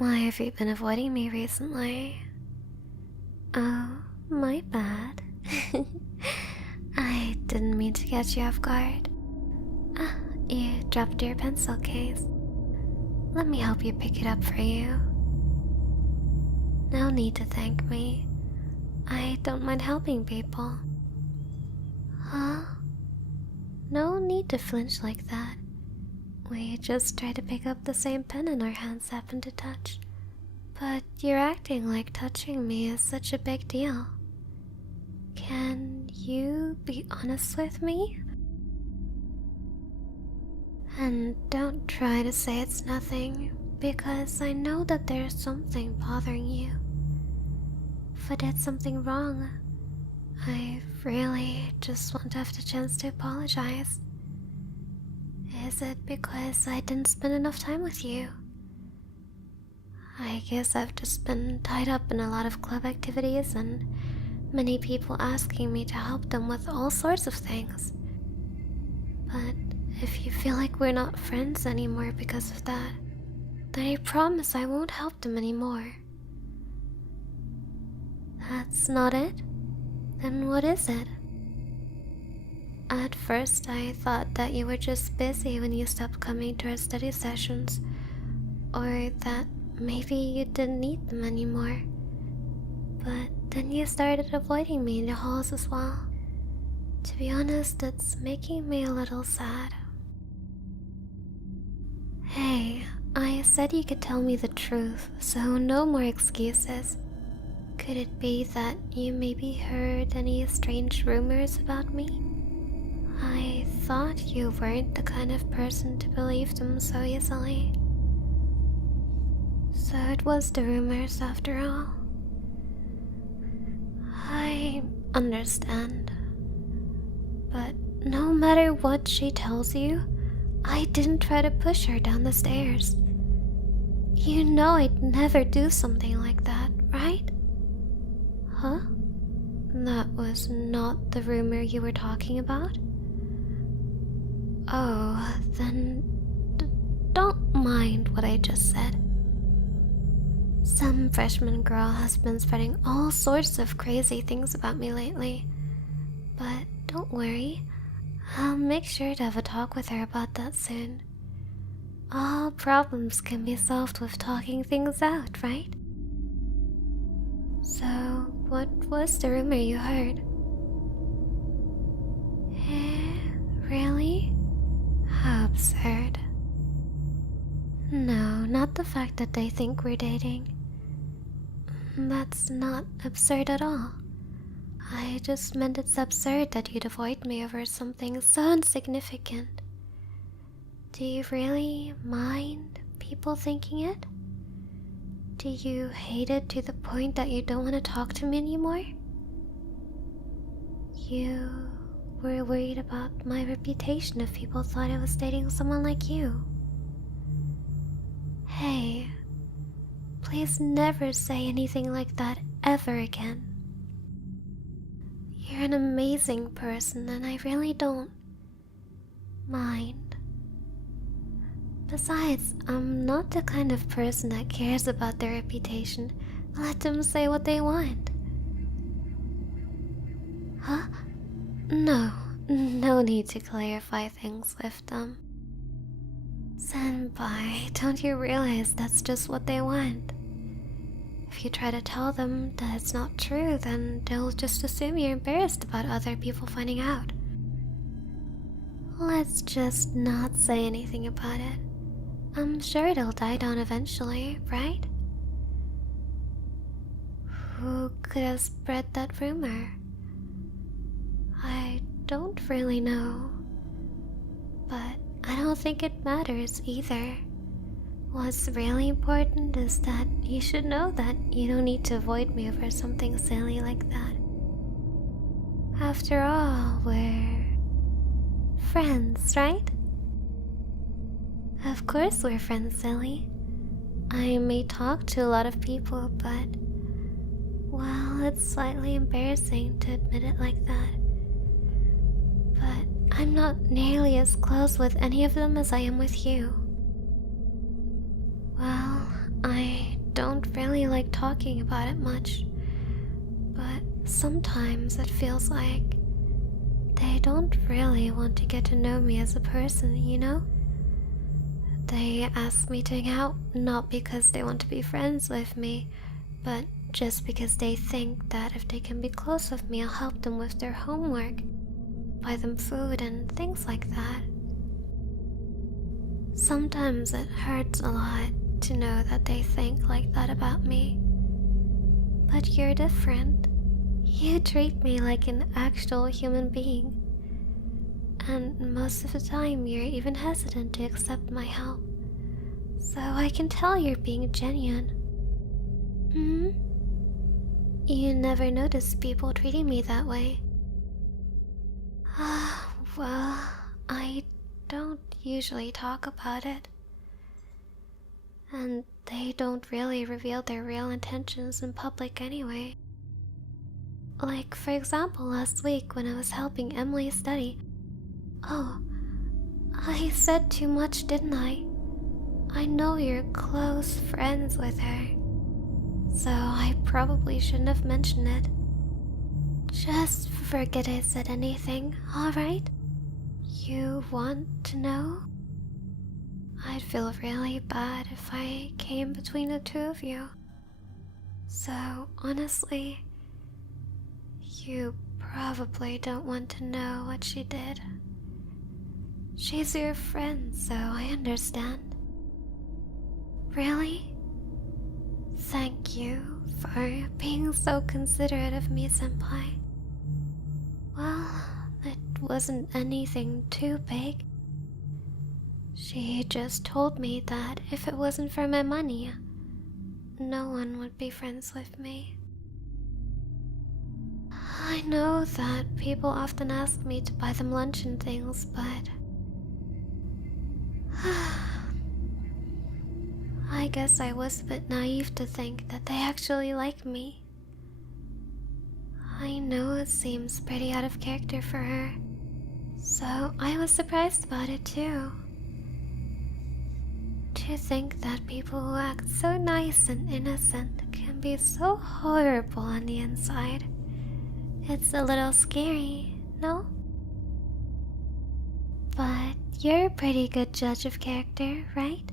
Why have you been avoiding me recently? Oh, my bad. I didn't mean to catch you off guard. Ah, you dropped your pencil case. Let me help you pick it up for you. No need to thank me. I don't mind helping people. Huh? No need to flinch like that. We just tried to pick up the same pen and our hands happened to touch. But you're acting like touching me is such a big deal. Can you be honest with me? And don't try to say it's nothing, because I know that there's something bothering you. If I did something wrong, I really just want to have the chance to apologize. Is it because I didn't spend enough time with you? I guess I've just been tied up in a lot of club activities and many people asking me to help them with all sorts of things. But if you feel like we're not friends anymore because of that, then I promise I won't help them anymore. That's not it? Then what is it? At first I thought that you were just busy when you stopped coming to our study sessions, or that maybe you didn't need them anymore. But then you started avoiding me in the halls as well. To be honest, it's making me a little sad. Hey, I said you could tell me the truth, so no more excuses. Could it be that you maybe heard any strange rumors about me? I thought you weren't the kind of person to believe them so easily. So it was the rumors after all. I understand. But no matter what she tells you, I didn't try to push her down the stairs. You know I'd never do something like that, right? Huh? That was not the rumor you were talking about? Oh, then don't mind what I just said. Some freshman girl has been spreading all sorts of crazy things about me lately. But don't worry, I'll make sure to have a talk with her about that soon. All problems can be solved with talking things out, right? So, what was the rumor you heard? Really? How absurd. No, not the fact that they think we're dating. That's not absurd at all. I just meant it's absurd that you'd avoid me over something so insignificant. Do you really mind people thinking it? Do you hate it to the point that you don't want to talk to me anymore? You were worried about my reputation if people thought I was dating someone like you. Hey, please never say anything like that ever again. You're an amazing person and I really don't mind. Besides, I'm not the kind of person that cares about their reputation. Let them say what they want. Huh? No need to clarify things with them. Senpai, don't you realize that's just what they want? If you try to tell them that it's not true, then they'll just assume you're embarrassed about other people finding out. Let's just not say anything about it. I'm sure it'll die down eventually, right? Who could have spread that rumor? I don't really know. But I don't think it matters either. What's really important is that you should know that you don't need to avoid me over something silly like that. After all, we're friends, right? Of course we're friends, silly. I may talk to a lot of people, but well, it's slightly embarrassing to admit it like that. But I'm not nearly as close with any of them as I am with you. Well, I don't really like talking about it much, but sometimes it feels like they don't really want to get to know me as a person, you know? They ask me to hang out not because they want to be friends with me, but just because they think that if they can be close with me, I'll help them with their homework, buy them food and things like that. Sometimes it hurts a lot to know that they think like that about me. But you're different. You treat me like an actual human being. And most of the time you're even hesitant to accept my help. So I can tell you're being genuine. You never notice people treating me that way. Well, I don't usually talk about it. And they don't really reveal their real intentions in public anyway. Like, for example, last week when I was helping Emily study. Oh, I said too much, didn't I? I know you're close friends with her, so I probably shouldn't have mentioned it. Just forget I said anything, alright? You want to know? I'd feel really bad if I came between the two of you. So, honestly, you probably don't want to know what she did. She's your friend, so I understand. Really? Thank you for being so considerate of me, senpai. Well, it wasn't anything too big. She just told me that if it wasn't for my money, no one would be friends with me. I know that people often ask me to buy them lunch and things, but I guess I was a bit naive to think that they actually like me. I know it seems pretty out of character for her, so I was surprised about it too. To think that people who act so nice and innocent can be so horrible on the inside. It's a little scary, no? But you're a pretty good judge of character, right?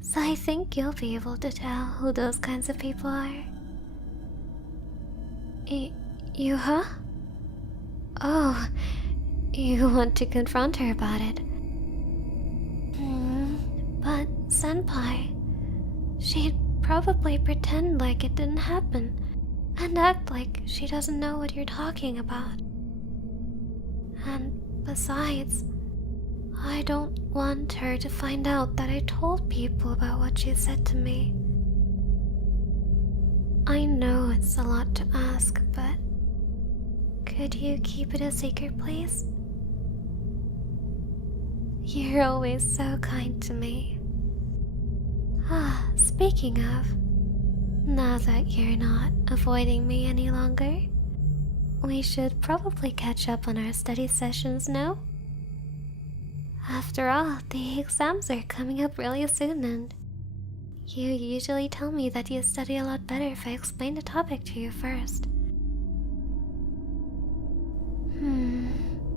So I think you'll be able to tell who those kinds of people are. You, huh? Oh, you want to confront her about it? But senpai, she'd probably pretend like it didn't happen and act like she doesn't know what you're talking about. And besides, I don't want her to find out that I told people about what she said to me. I know it's a lot to ask, but could you keep it a secret, please? You're always so kind to me. Speaking of, now that you're not avoiding me any longer, we should probably catch up on our study sessions now. After all, the exams are coming up really soon, and you usually tell me that you study a lot better if I explain the topic to you first.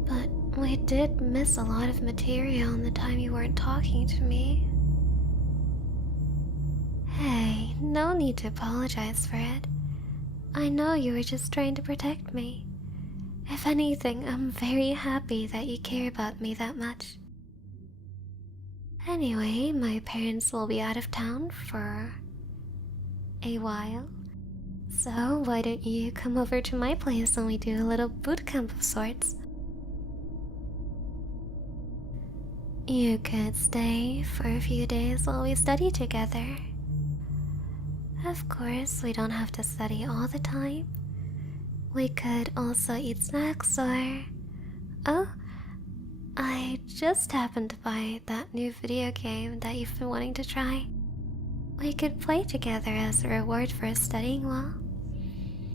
But we did miss a lot of material in the time you weren't talking to me. Hey, no need to apologize for it. I know you were just trying to protect me. If anything, I'm very happy that you care about me that much. Anyway, my parents will be out of town for a while. So why don't you come over to my place and we do a little boot camp of sorts? You could stay for a few days while we study together. Of course, we don't have to study all the time. We could also eat snacks or... Oh, I just happened to buy that new video game that you've been wanting to try. We could play together as a reward for studying well.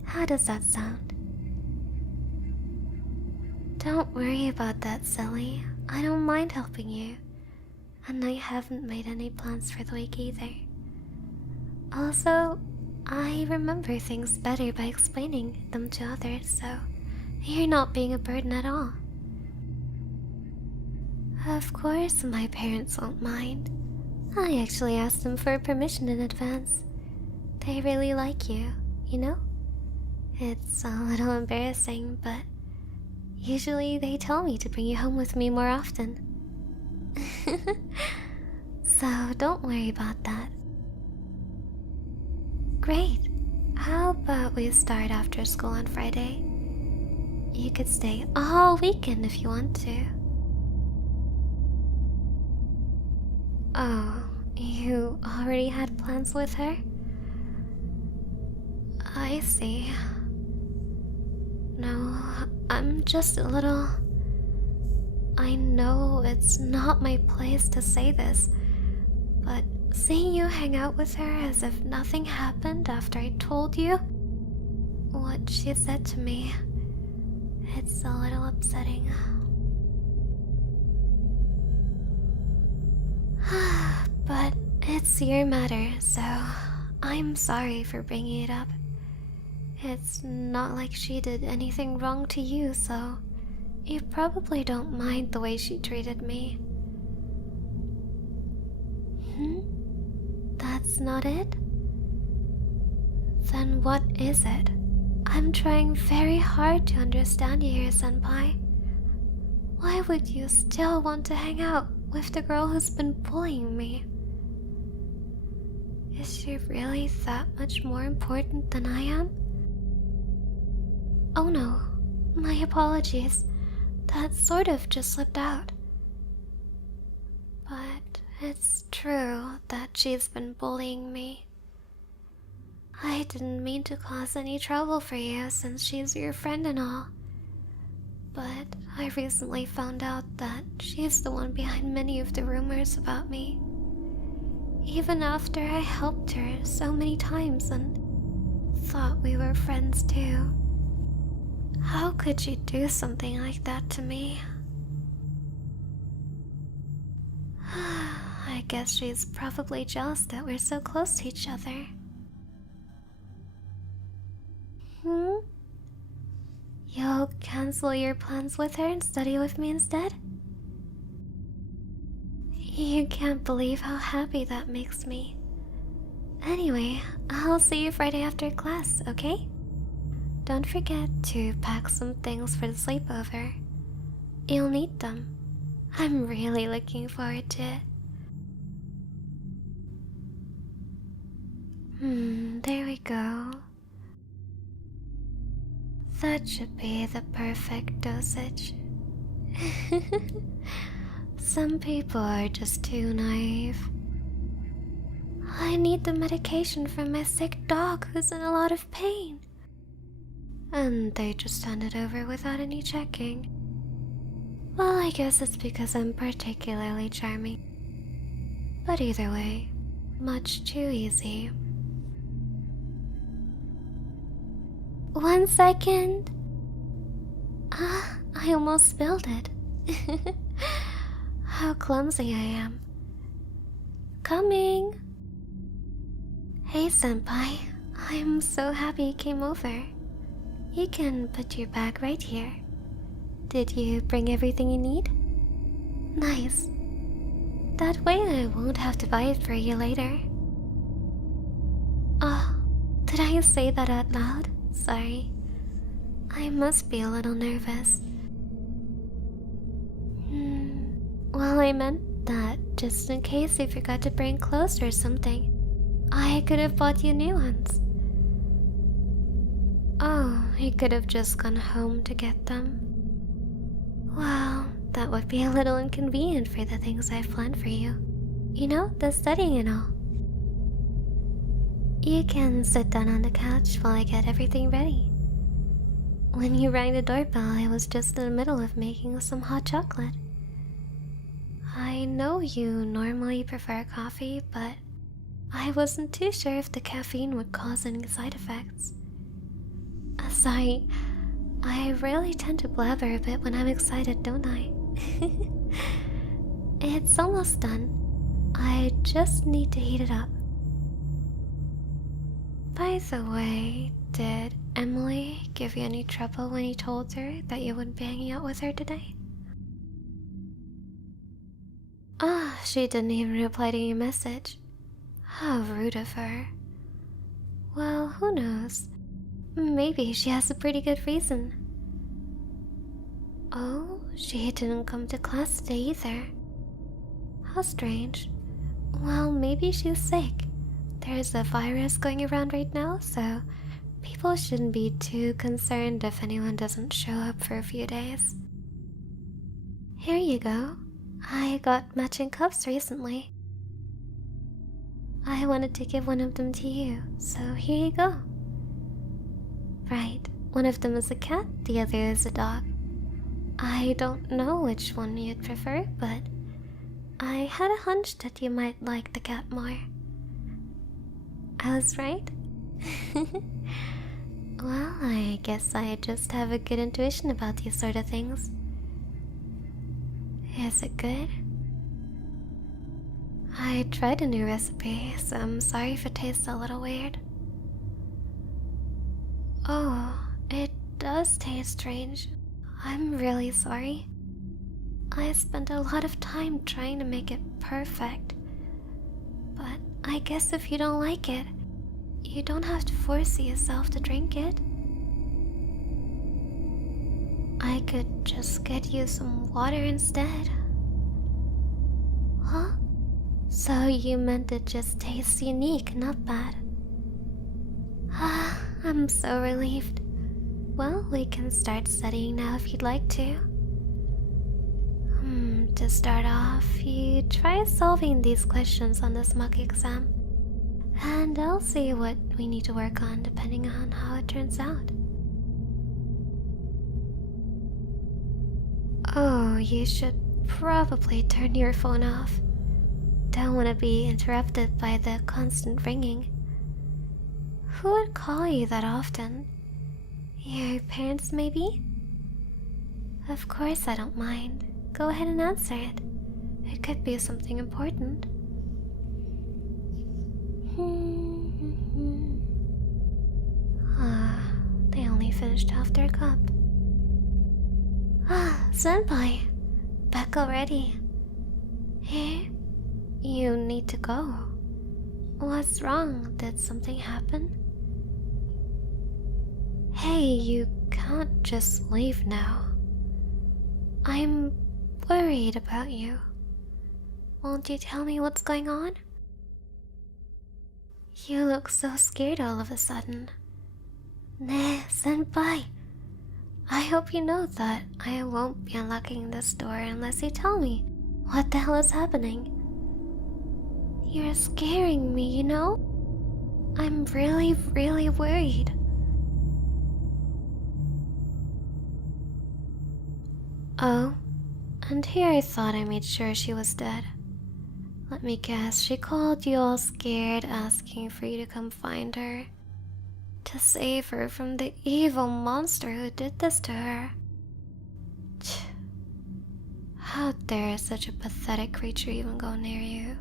How does that sound? Don't worry about that, silly. I don't mind helping you. And I haven't made any plans for the week either. Also, I remember things better by explaining them to others, so you're not being a burden at all. Of course, my parents won't mind. I actually asked them for permission in advance. They really like you, you know? It's a little embarrassing, but usually they tell me to bring you home with me more often. So don't worry about that. Great. How about we start after school on Friday? You could stay all weekend if you want to. Oh, you already had plans with her? I see. No, I'm just a little... I know it's not my place to say this, but seeing you hang out with her as if nothing happened after I told you what she said to me, it's a little upsetting. But it's your matter, so I'm sorry for bringing it up. It's not like she did anything wrong to you, so you probably don't mind the way she treated me. That's not it? Then what is it? I'm trying very hard to understand you here, senpai. Why would you still want to hang out with the girl who's been bullying me? Is she really that much more important than I am? Oh no, my apologies. That sort of just slipped out. But it's true that she's been bullying me. I didn't mean to cause any trouble for you since she's your friend and all. But I recently found out that she's the one behind many of the rumors about me. Even after I helped her so many times and thought we were friends too. How could she do something like that to me? I guess she's probably jealous that we're so close to each other. You'll cancel your plans with her and study with me instead? You can't believe how happy that makes me. Anyway, I'll see you Friday after class, okay? Don't forget to pack some things for the sleepover. You'll need them. I'm really looking forward to it. There we go. That should be the perfect dosage. Some people are just too naive. I need the medication for my sick dog who's in a lot of pain. And they just hand it over without any checking. Well, I guess it's because I'm particularly charming. But either way, much too easy. 1 second. I almost spilled it. How clumsy I am. Coming. Hey, senpai. I'm so happy you came over. You can put your bag right here. Did you bring everything you need? Nice. That way I won't have to buy it for you later. Oh, did I say that out loud? Sorry. I must be a little nervous. Well, I meant that just in case you forgot to bring clothes or something. I could have bought you new ones. Oh, you could have just gone home to get them. Well, that would be a little inconvenient for the things I've planned for you. You know, the studying and all. You can sit down on the couch while I get everything ready. When you rang the doorbell, I was just in the middle of making some hot chocolate. I know you normally prefer coffee, but I wasn't too sure if the caffeine would cause any side effects. Sorry, I really tend to blabber a bit when I'm excited, don't I? It's almost done. I just need to heat it up. By the way, did Emily give you any trouble when you told her that you wouldn't be hanging out with her today? Ah, she didn't even reply to your message. How rude of her. Well, who knows? Maybe she has a pretty good reason. Oh, she didn't come to class today either. How strange. Well, maybe she's sick. There's a virus going around right now, so people shouldn't be too concerned if anyone doesn't show up for a few days. Here you go. I got matching cups recently. I wanted to give one of them to you, so here you go. Right, one of them is a cat, the other is a dog. I don't know which one you'd prefer, but I had a hunch that you might like the cat more. I was right? Well, I guess I just have a good intuition about these sort of things. Is it good? I tried a new recipe, so I'm sorry if it tastes a little weird. Oh, it does taste strange. I'm really sorry. I spent a lot of time trying to make it perfect. But I guess if you don't like it, you don't have to force yourself to drink it. I could just get you some water instead. Huh? So you meant it just tastes unique, not bad. Ah, I'm so relieved. Well, we can start studying now if you'd like to. To start off, you try solving these questions on this mock exam. And I'll see what we need to work on depending on how it turns out. Oh, you should probably turn your phone off. Don't want to be interrupted by the constant ringing. Who would call you that often? Your parents, maybe? Of course I don't mind. Go ahead and answer it. It could be something important. They only finished half their cup. Ah, senpai. Back already. Here? You need to go. What's wrong? Did something happen? Hey, you can't just leave now. I'm worried about you. Won't you tell me what's going on? You look so scared all of a sudden. Nah, senpai. I hope you know that I won't be unlocking this door unless you tell me what the hell is happening. You're scaring me, you know? I'm really, really worried. Oh, and here I thought I made sure she was dead. Let me guess, she called you all scared, asking for you to come find her. To save her from the evil monster who did this to her. How dare such a pathetic creature even go near you?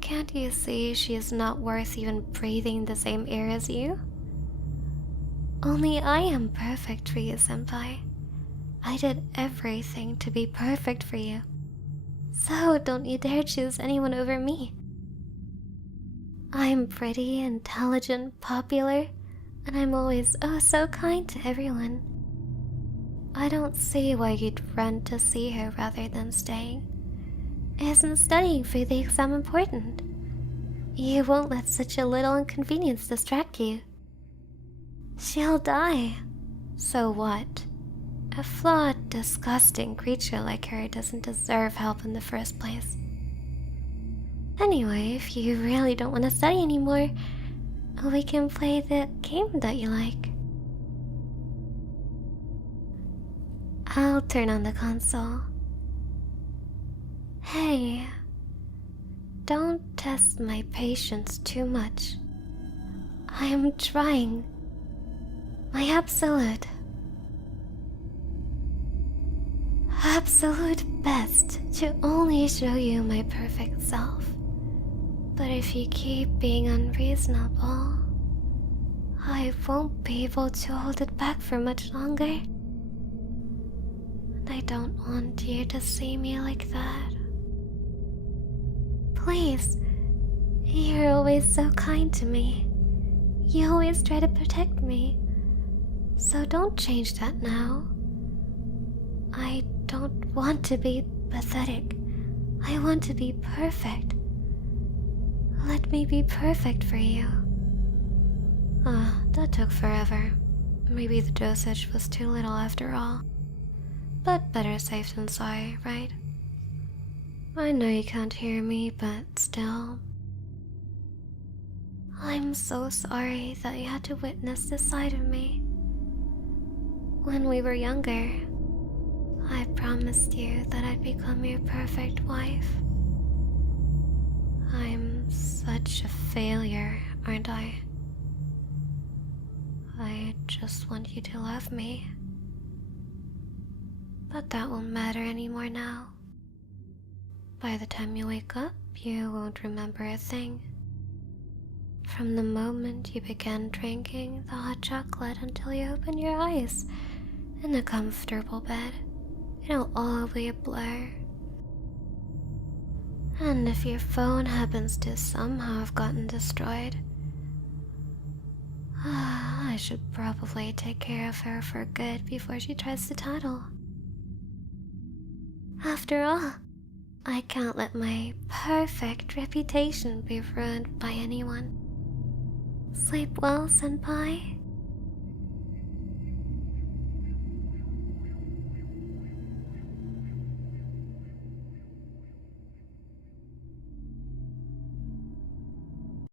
Can't you see she is not worth even breathing the same air as you? Only I am perfect for you, senpai. I did everything to be perfect for you. So don't you dare choose anyone over me. I'm pretty, intelligent, popular, and I'm always oh so kind to everyone. I don't see why you'd run to see her rather than staying. Isn't studying for the exam important? You won't let such a little inconvenience distract you. She'll die. So what? A flawed, disgusting creature like her doesn't deserve help in the first place. Anyway, if you really don't want to study anymore, we can play the game that you like. I'll turn on the console. Hey, don't test my patience too much. I am trying my absolute best to only show you my perfect self. But if you keep being unreasonable, I won't be able to hold it back for much longer. And I don't want you to see me like that. Please, you're always so kind to me. You always try to protect me. So don't change that now. I don't want to be pathetic. I want to be perfect. Let me be perfect for you. That took forever. Maybe the dosage was too little after all. But better safe than sorry, right? I know you can't hear me, but still. I'm so sorry that you had to witness this side of me. When we were younger, I promised you that I'd become your perfect wife. I'm such a failure, aren't I? I just want you to love me. But that won't matter anymore now. By the time you wake up, you won't remember a thing. From the moment you began drinking the hot chocolate until you open your eyes in a comfortable bed, it'll all be a blur. And if your phone happens to somehow have gotten destroyed, I should probably take care of her for good before she tries to tattle. After all, I can't let my perfect reputation be ruined by anyone. Sleep well, senpai.